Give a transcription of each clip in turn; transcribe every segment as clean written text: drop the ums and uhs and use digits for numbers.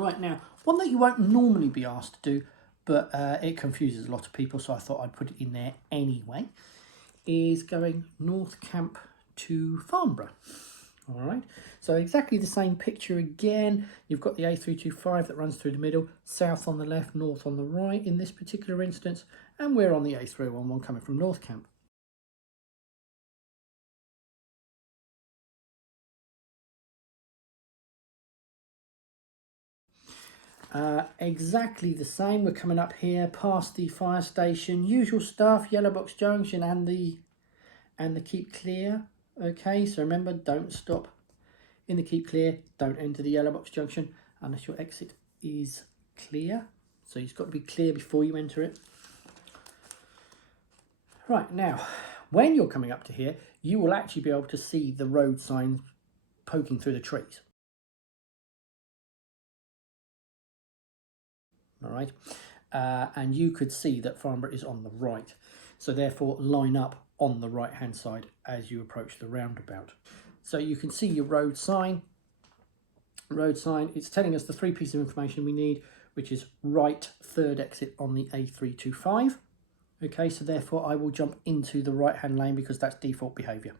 Right, now, one that you won't normally be asked to do, but it confuses a lot of people, so I thought I'd put it in there anyway, is going North Camp to Farnborough. All right, so exactly the same picture again. You've got the A325 that runs through the middle, south on the left, north on the right in this particular instance, and we're on the A311 coming from North Camp. Exactly the same. We're coming up here past the fire station, usual stuff, yellow box junction and the keep clear. Okay, so remember, don't stop in the keep clear, don't enter the yellow box junction unless your exit is clear. So it's got to be clear before you enter it. Right, now when you're coming up to here, you will actually be able to see the road signs poking through the trees. All right, and you could see that Farnborough is on the right, so therefore line up on the right hand side as you approach the roundabout. So you can see your road sign. It's telling us the three pieces of information we need, which is right third exit on the A325. Okay, so therefore I will jump into the right hand lane because that's default behaviour.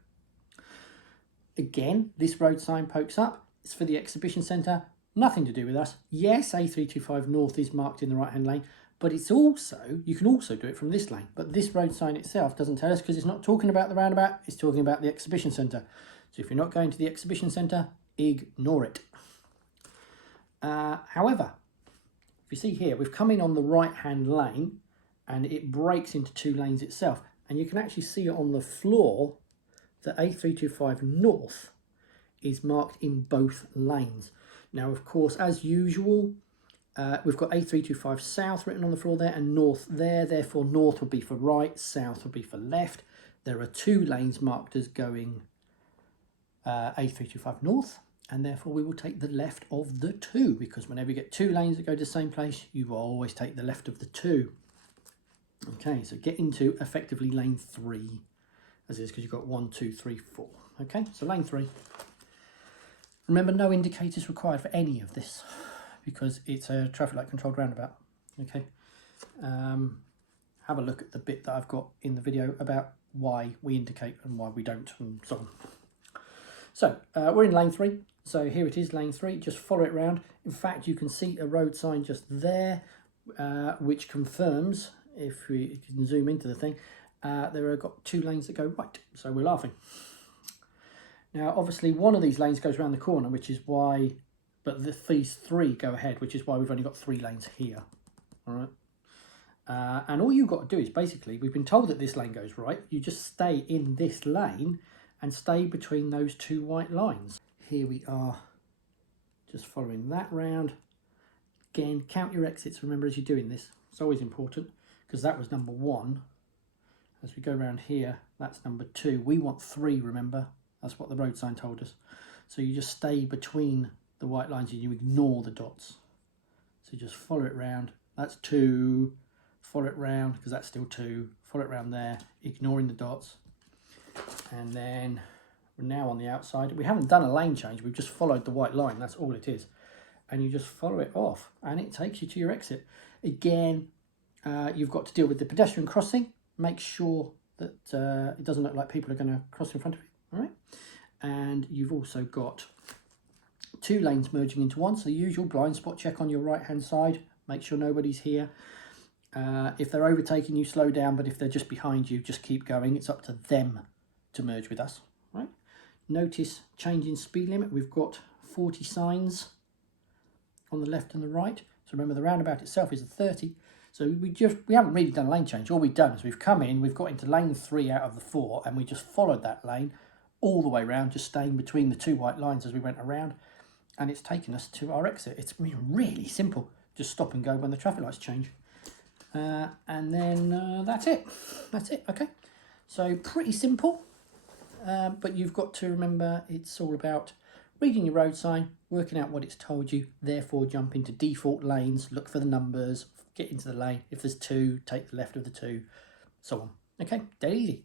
Again, this road sign pokes up. It's for the exhibition centre. Nothing to do with us. Yes, A325 North is marked in the right hand lane, but it's also, you can also do it from this lane. But this road sign itself doesn't tell us because it's not talking about the roundabout, it's talking about the exhibition centre. So if you're not going to the exhibition centre, ignore it. However, if you see here, we've come in on the right hand lane and it breaks into two lanes itself. And you can actually see it on the floor that A325 North is marked in both lanes. Now, of course, as usual, we've got A325 South written on the floor there and North there. Therefore, North would be for right, South would be for left. There are two lanes marked as going A325 North, and therefore we will take the left of the two, because whenever you get two lanes that go to the same place, you will always take the left of the two. Okay, so get into effectively lane 3, as is, because you've got 1, 2, 3, 4. Okay, so lane 3. Remember, no indicators required for any of this because it's a traffic light controlled roundabout. Okay, have a look at the bit that I've got in the video about why we indicate and why we don't, and so on. So we're in lane 3. So here it is, lane 3. Just follow it round. In fact, you can see a road sign just there, which confirms, if we can zoom into the thing, there are got two lanes that go right. So we're laughing. Now, obviously, one of these lanes goes around the corner, which is why, but these 3 go ahead, which is why we've only got 3 lanes here. All right. And all you've got to do is basically, we've been told that this lane goes right. You just stay in this lane and stay between those 2 white lines. Here we are, just following that round. Again, count your exits, remember, as you're doing this. It's always important, because that was number 1. As we go around here, that's number 2. We want 3, remember. That's what the road sign told us. So you just stay between the white lines and you ignore the dots. So just follow it round. That's 2. Follow it round, because that's still 2. Follow it round there, ignoring the dots. And then we're now on the outside. We haven't done a lane change. We've just followed the white line. That's all it is. And you just follow it off and it takes you to your exit. Again, you've got to deal with the pedestrian crossing. Make sure that it doesn't look like people are going to cross in front of you. All right, and you've also got 2 lanes merging into one, so the usual blind spot check on your right hand side, make sure nobody's here. If they're overtaking you, slow down, but if they're just behind you, just keep going. It's up to them to merge with us. Right, notice change in speed limit. We've got 40 signs on the left and the right, so remember the roundabout itself is a 30. So we haven't really done a lane change. All we've done is we've come in, we've got into lane 3 out of the 4, and we just followed that lane all the way around, just staying between the 2 white lines as we went around, and it's taken us to our exit. It's really simple. Just stop and go when the traffic lights change. And then that's it. That's it, okay? So pretty simple, but you've got to remember it's all about reading your road sign, working out what it's told you, therefore jump into default lanes, look for the numbers, get into the lane. If there's 2, take the left of the 2, so on. Okay, dead easy.